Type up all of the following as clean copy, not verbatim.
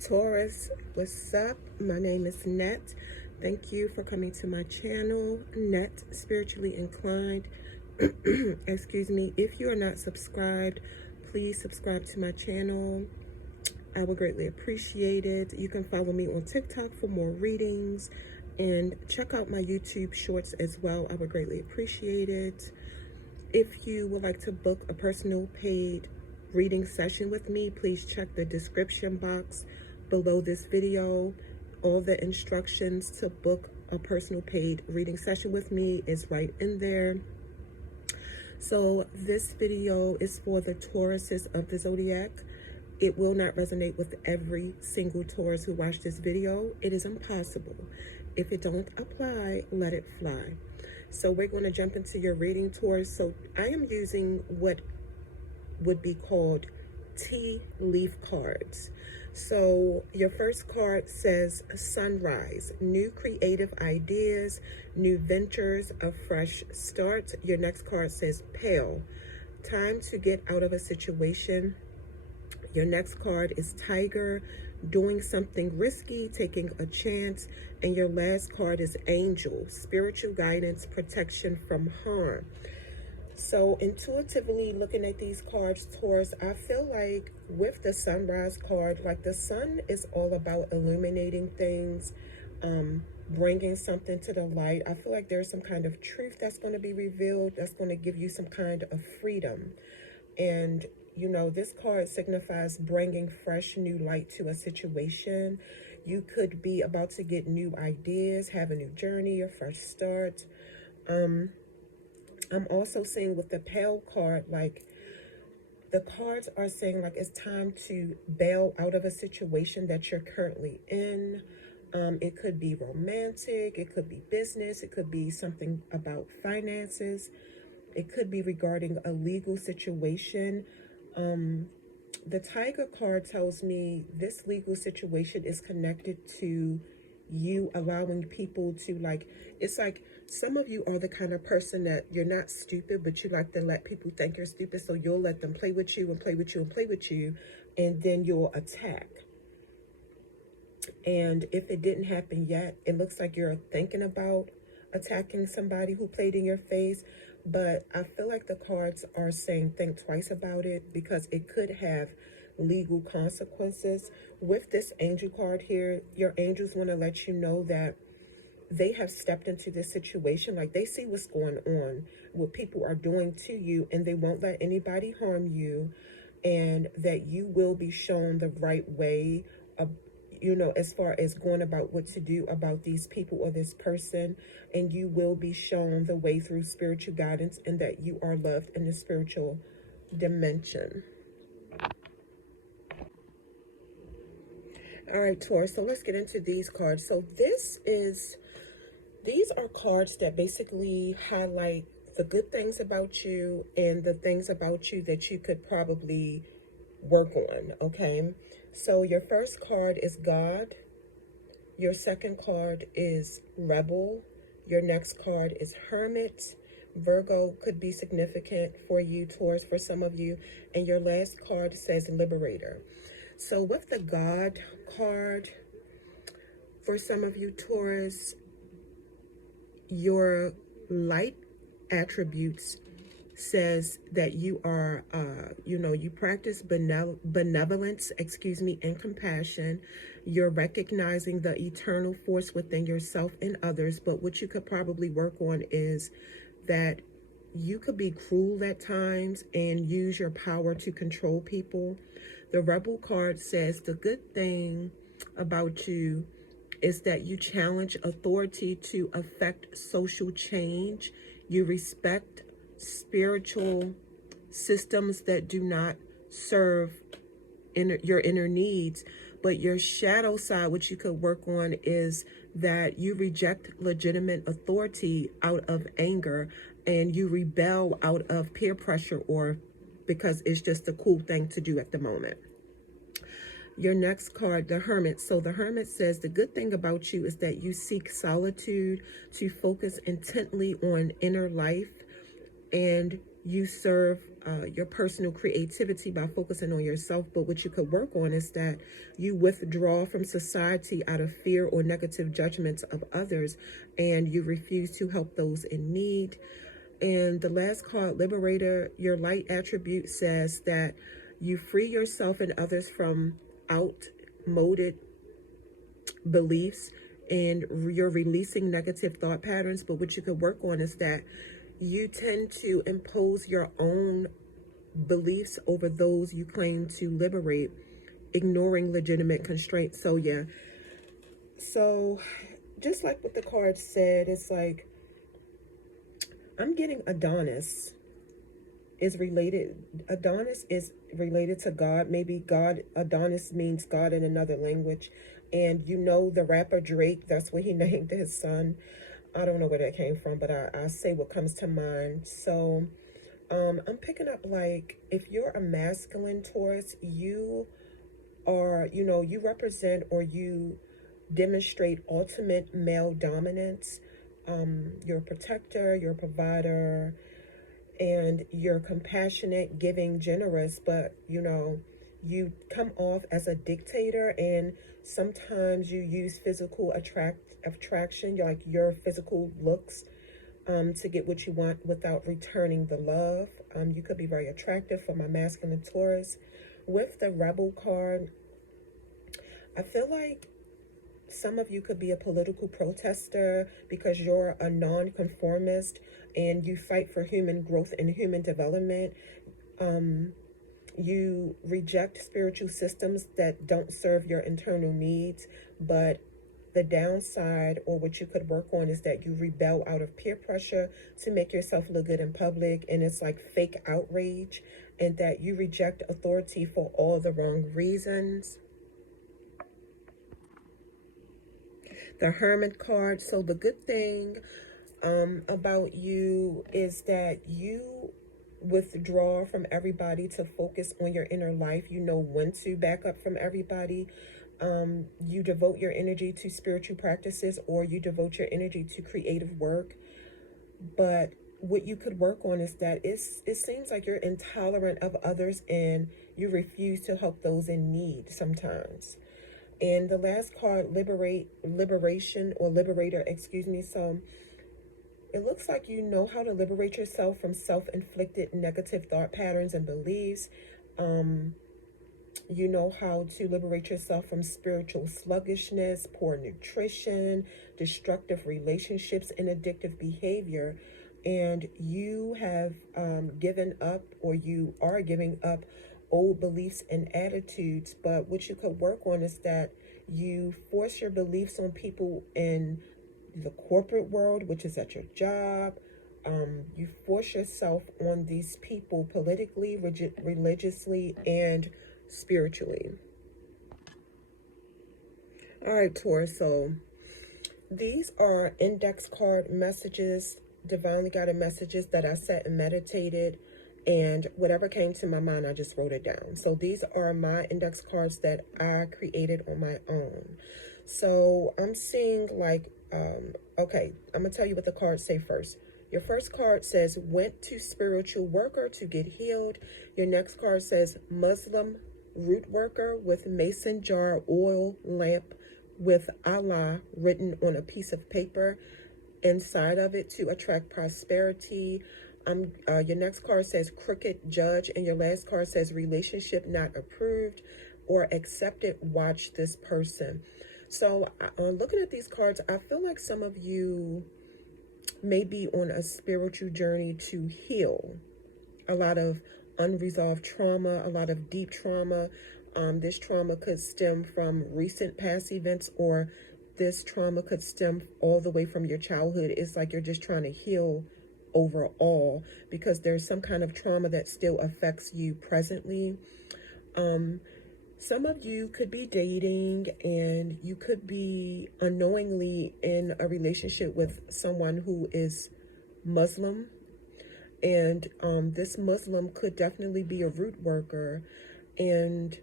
Taurus, what's up? My name is Net. Thank you for coming to my channel, Net Spiritually Inclined. Excuse me. If you are not subscribed, please subscribe to my channel. I would greatly appreciate it. You can follow me on TikTok for more readings and check out my YouTube shorts as well. I would greatly appreciate it. If you would like to book a personal paid reading session with me, please check the description box below this video. All the instructions to book a personal paid reading session with me is right in there. So this video is for the Tauruses of the zodiac. It will not resonate with every single Taurus who watched this video. It is impossible. If it don't apply, let it fly. So we're going to jump into your reading, Taurus. So I am using what would be called tea leaf cards. So your first card says sunrise, new creative ideas, new ventures, a fresh start. Your next card says pale, time to get out of a situation. Your next card is tiger, doing something risky, taking a chance. And your last card is angel, spiritual guidance, protection from harm. So intuitively looking at these cards, Taurus, I feel like with the sunrise card, like the sun is all about illuminating things, bringing something to the light. I feel like there's some kind of truth that's going to be revealed, that's going to give you some kind of freedom. And, you know, this card signifies bringing fresh new light to a situation. You could be about to get new ideas, have a new journey, a fresh start. I'm also seeing with the pale card, like the cards are saying like it's time to bail out of a situation that you're currently in. It could be romantic, it could be business, it could be something about finances, it could be regarding a legal situation. The tiger card tells me this legal situation is connected to you allowing people to, like, it's like some of you are the kind of person that you're not stupid, but you like to let people think you're stupid. So you'll let them play with you and play with you and play with you, and then you'll attack. And if it didn't happen yet, it looks like you're thinking about attacking somebody who played in your face. But I feel like the cards are saying think twice about it, because it could have legal consequences. With this angel card here, your angels want to let you know that they have stepped into this situation. Like they see what's going on, what people are doing to you, and they won't let anybody harm you, and that you will be shown the right way of, you know, as far as going about what to do about these people or this person. And you will be shown the way through spiritual guidance, and that you are loved in the spiritual dimension. All right, Taurus, so let's get into these cards. So these are cards that basically highlight the good things about you and the things about you that you could probably work on, okay? So your first card is God. Your second card is Rebel. Your next card is Hermit. Virgo could be significant for you, Taurus, for some of you. And your last card says Liberator. So with the God card, for some of you, Taurus, your light attributes says that you are, you practice benevolence, and compassion. You're recognizing the eternal force within yourself and others. But what you could probably work on is that you could be cruel at times and use your power to control people. The Rebel card says the good thing about you is that you challenge authority to affect social change. You respect spiritual systems that do not serve your inner needs. But your shadow side, which you could work on, is that you reject legitimate authority out of anger, and you rebel out of peer pressure, or because it's just a cool thing to do at the moment. Your next card, the Hermit. So the Hermit says the good thing about you is that you seek solitude to focus intently on inner life, and you serve your personal creativity by focusing on yourself. But what you could work on is that you withdraw from society out of fear or negative judgments of others, and you refuse to help those in need. And the last card, Liberator, your light attribute says that you free yourself and others from outmoded beliefs, and you're releasing negative thought patterns. But what you could work on is that you tend to impose your own beliefs over those you claim to liberate, ignoring legitimate constraints. So yeah, so just like what the card said, it's like I'm getting Adonis is related to God. Maybe God, Adonis means God in another language. And you know the rapper Drake, that's what he named his son. I don't know where that came from, but I say what comes to mind. So I'm picking up, like, if you're a masculine Taurus, you are, you represent or you demonstrate ultimate male dominance. You're a protector, you're a provider, and you're compassionate, giving, generous, but you come off as a dictator, and sometimes you use physical attraction, like your physical looks, to get what you want without returning the love. You could be very attractive for my masculine Taurus. With the Rebel card, I feel like some of you could be a political protester because you're a non-conformist and you fight for human growth and human development. You reject spiritual systems that don't serve your internal needs, but the downside, or what you could work on, is that you rebel out of peer pressure to make yourself look good in public, and it's like fake outrage, and that you reject authority for all the wrong reasons. The Hermit card. So the good thing about you is that you withdraw from everybody to focus on your inner life. You know when to back up from everybody. You devote your energy to spiritual practices, or you devote your energy to creative work. But what you could work on is that it seems like you're intolerant of others and you refuse to help those in need sometimes. And the last card, liberation or liberator, excuse me. So it looks like you know how to liberate yourself from self-inflicted negative thought patterns and beliefs. You know how to liberate yourself from spiritual sluggishness, poor nutrition, destructive relationships, and addictive behavior. And you have given up, or you are giving up, old beliefs and attitudes. But what you could work on is that you force your beliefs on people in the corporate world, which is at your job. You force yourself on these people politically, religiously, and spiritually. All right, Taurus, so these are index card messages, divinely guided messages that I sat and meditated, and whatever came to my mind, I just wrote it down. So these are my index cards that I created on my own. So I'm seeing like, okay, I'm gonna tell you what the cards say first. Your first card says, went to spiritual worker to get healed. Your next card says, Muslim root worker with mason jar oil lamp with Allah written on a piece of paper inside of it to attract prosperity. Your next card says crooked judge, and your last card says relationship not approved or accepted. Watch this person. So looking at these cards, I feel like some of you may be on a spiritual journey to heal a lot of unresolved trauma, a lot of deep trauma. This trauma could stem from recent past events, or this trauma could stem all the way from your childhood. It's like you're just trying to heal overall because there's some kind of trauma that still affects you presently. Some of you could be dating, and you could be unknowingly in a relationship with someone who is Muslim. And this Muslim could definitely be a root worker. And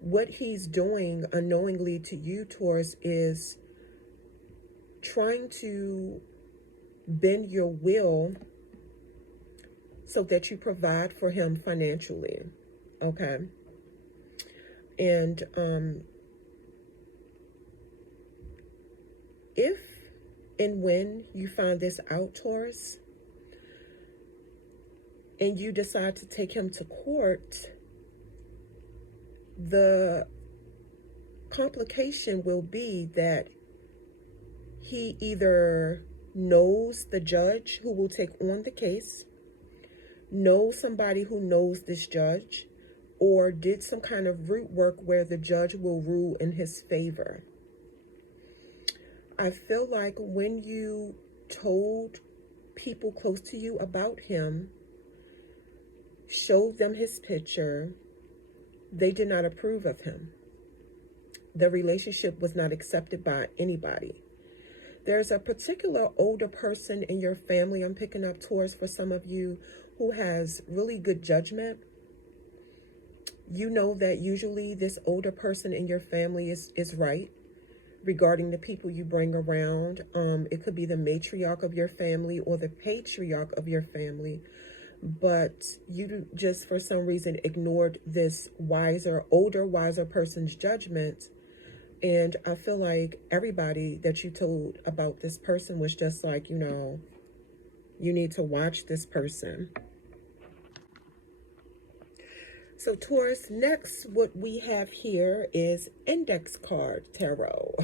what he's doing unknowingly to you, Taurus, is trying to bend your will so that you provide for him financially. Okay. And if and when you find this out, Taurus, and you decide to take him to court, the complication will be that he either knows the judge who will take on the case, knows somebody who knows this judge, or did some kind of root work where the judge will rule in his favor. I feel like when you told people close to you about him, showed them his picture, they did not approve of him. The relationship was not accepted by anybody. There's a particular older person in your family, I'm picking up, Taurus, for some of you, who has really good judgment. You know that usually this older person in your family is right regarding the people you bring around. It could be the matriarch of your family or the patriarch of your family, but you just for some reason ignored this older, wiser person's judgment. And I feel like everybody that you told about this person was just like, you need to watch this person. So Taurus, next what we have here is Index Card Tarot.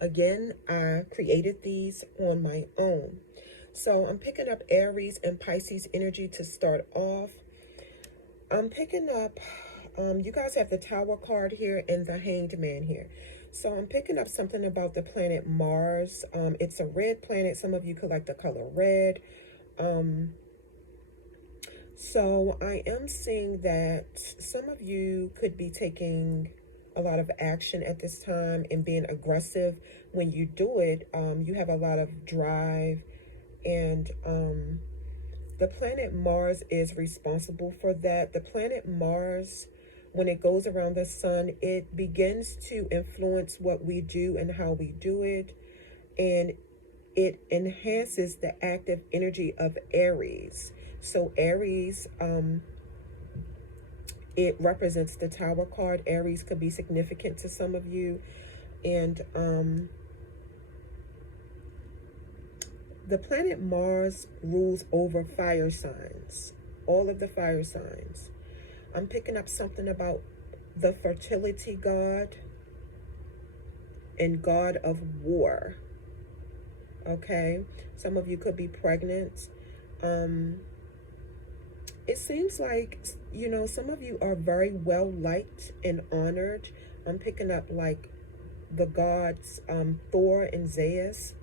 Again, I created these on my own. So I'm picking up Aries and Pisces energy to start off. I'm picking up, you guys have the Tower card here and the Hanged Man here. So I'm picking up something about the planet Mars. It's a red planet. Some of you could like the color red. So I am seeing that some of you could be taking a lot of action at this time and being aggressive when you do it. You have a lot of drive, and the planet Mars is responsible for that. The planet Mars, when it goes around the sun, it begins to influence what we do and how we do it. And it enhances the active energy of Aries. So Aries, it represents the Tower card. Aries could be significant to some of you. And the planet Mars rules over fire signs, all of the fire signs. I'm picking up something about the fertility god and god of war. Okay, some of you could be pregnant. It seems like, some of you are very well liked and honored. I'm picking up like the gods Thor and Zeus.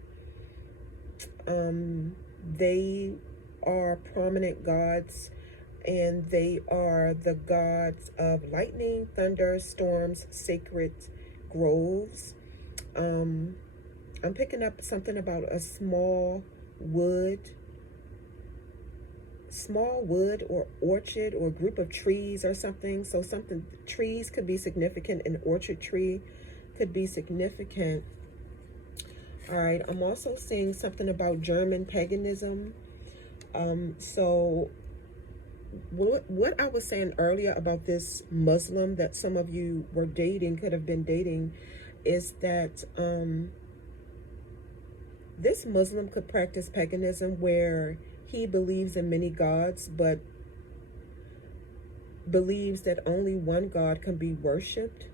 They are prominent gods, and they are the gods of lightning, thunder, storms, sacred groves. I'm picking up something about a small wood or orchard or group of trees or something. So trees could be significant. An orchard tree could be significant. All right, I'm also seeing something about German paganism. So what I was saying earlier about this Muslim that some of you were dating, could have been dating, is that this Muslim could practice paganism where he believes in many gods, but believes that only one God can be worshipped.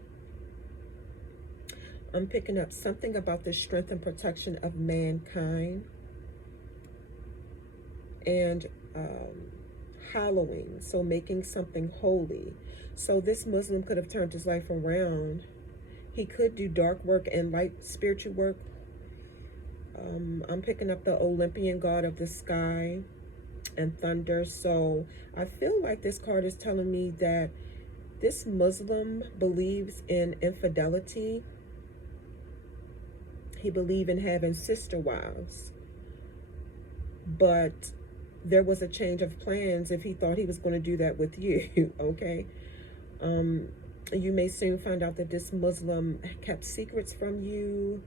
I'm picking up something about the strength and protection of mankind. And hallowing, so making something holy. So this Muslim could have turned his life around. He could do dark work and light spiritual work. I'm picking up the Olympian god of the sky and thunder. So I feel like this card is telling me that this Muslim believes in infidelity. He believes in having sister wives. But there was a change of plans if he thought he was going to do that with you, okay? You may soon find out that this Muslim kept secrets from you.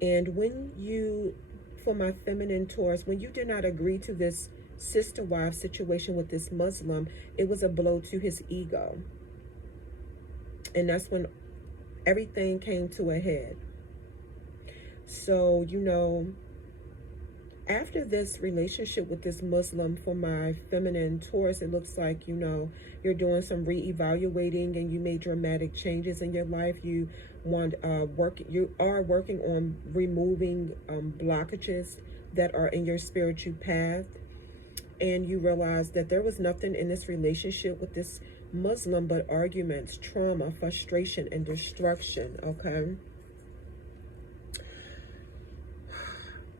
And when you, for my feminine Taurus, when you did not agree to this sister wife situation with this Muslim, it was a blow to his ego. And that's when everything came to a head. So, you know, after this relationship with this Muslim, for my feminine Taurus, it looks like, you know, you're doing some reevaluating and you made dramatic changes in your life. You are working on removing blockages that are in your spiritual path. And you realize that there was nothing in this relationship with this Muslim but arguments, trauma, frustration, and destruction, okay?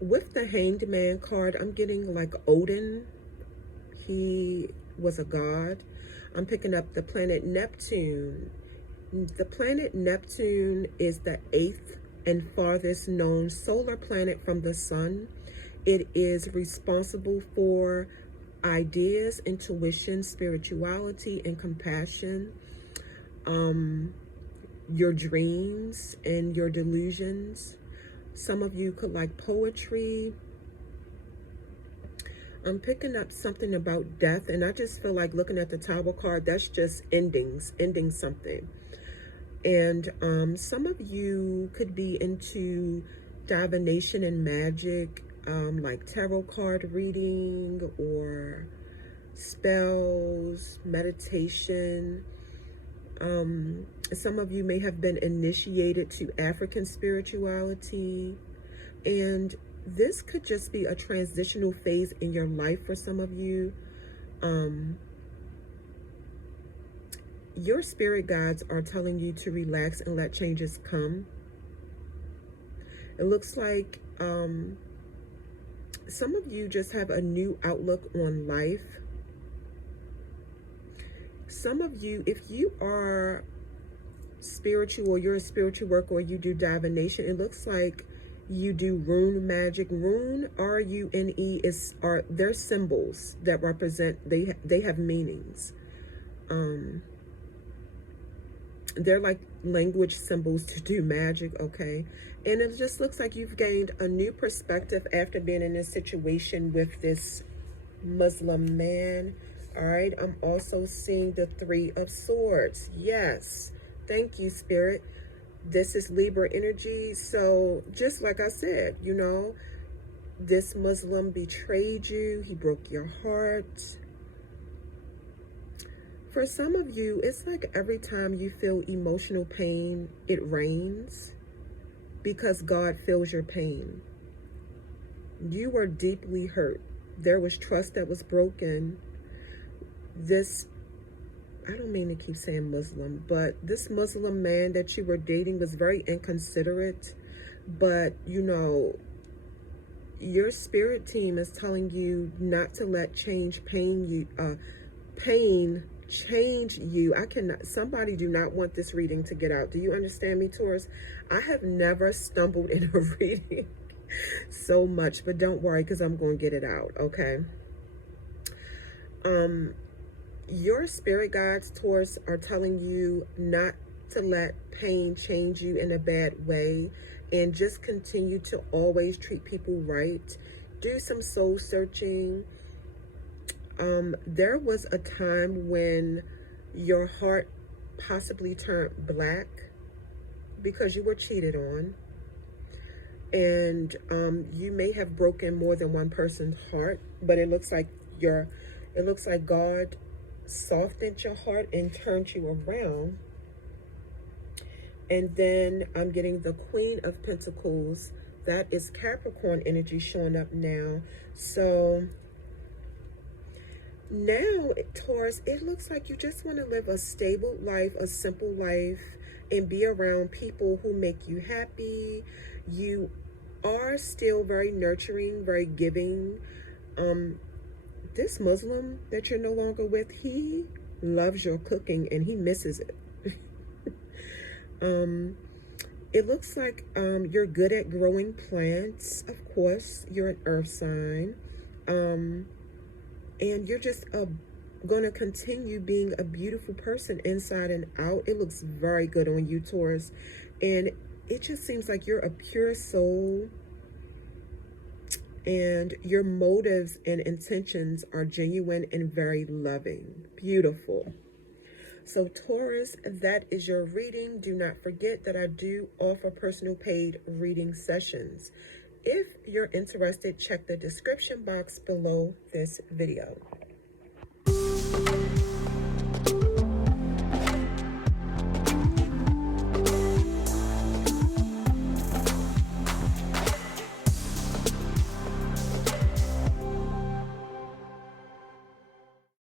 With the Hanged Man card, I'm getting like Odin. He was a god. I'm picking up the planet Neptune. The planet Neptune is the 8th and farthest known solar planet from the sun. It is responsible for ideas, intuition, spirituality, and compassion. Your dreams and your delusions. Some of you could like poetry. I'm picking up something about death, and I just feel like looking at the Tower card, that's just ending something. And some of you could be into divination and magic, like tarot card reading or spells, meditation. Some of you may have been initiated to African spirituality, and this could just be a transitional phase in your life for some of you. Your spirit guides are telling you to relax and let changes come. It looks like some of you just have a new outlook on life. Some of you, if you are spiritual or you're a spiritual worker or you do divination, it looks like you do rune magic. Rune, R-U-N-E, are they're symbols that represent, they have meanings. They're like language symbols to do magic, okay? And it just looks like you've gained a new perspective after being in this situation with this Muslim man. All right, I'm also seeing the 3 of Swords. Yes, thank you, Spirit. This is Libra energy. So just like I said, you know, this Muslim betrayed you. He broke your heart. For some of you, it's like every time you feel emotional pain, it rains because God feels your pain. You were deeply hurt. There was trust that was broken. This, I don't mean to keep saying Muslim, but this Muslim man that you were dating was very inconsiderate. But, you know, your spirit team is telling you not to let change change you. I cannot, somebody do not want this reading to get out. Do you understand me, Taurus? I have never stumbled in a reading so much, but don't worry, because I'm going to get it out, okay? Your spirit guides, Taurus, are telling you not to let pain change you in a bad way, and just continue to always treat people right. Do some soul searching. There was a time when your heart possibly turned black because you were cheated on, and you may have broken more than one person's heart, but it looks like God softened your heart and turned you around. And then I'm getting the Queen of Pentacles. That is Capricorn energy showing up now. So now, Taurus, it looks like you just want to live a stable life, a simple life, and be around people who make you happy. You are still very nurturing, very giving. This Muslim that you're no longer with, he loves your cooking and he misses it. It looks like you're good at growing plants. Of course, you're an earth sign. And you're just going to continue being a beautiful person inside and out. It looks very good on you, Taurus. And it just seems like you're a pure soul. And your motives and intentions are genuine and very loving. Beautiful. So Taurus, that is your reading. Do not forget that I do offer personal paid reading sessions. If you're interested, check the description box below this video.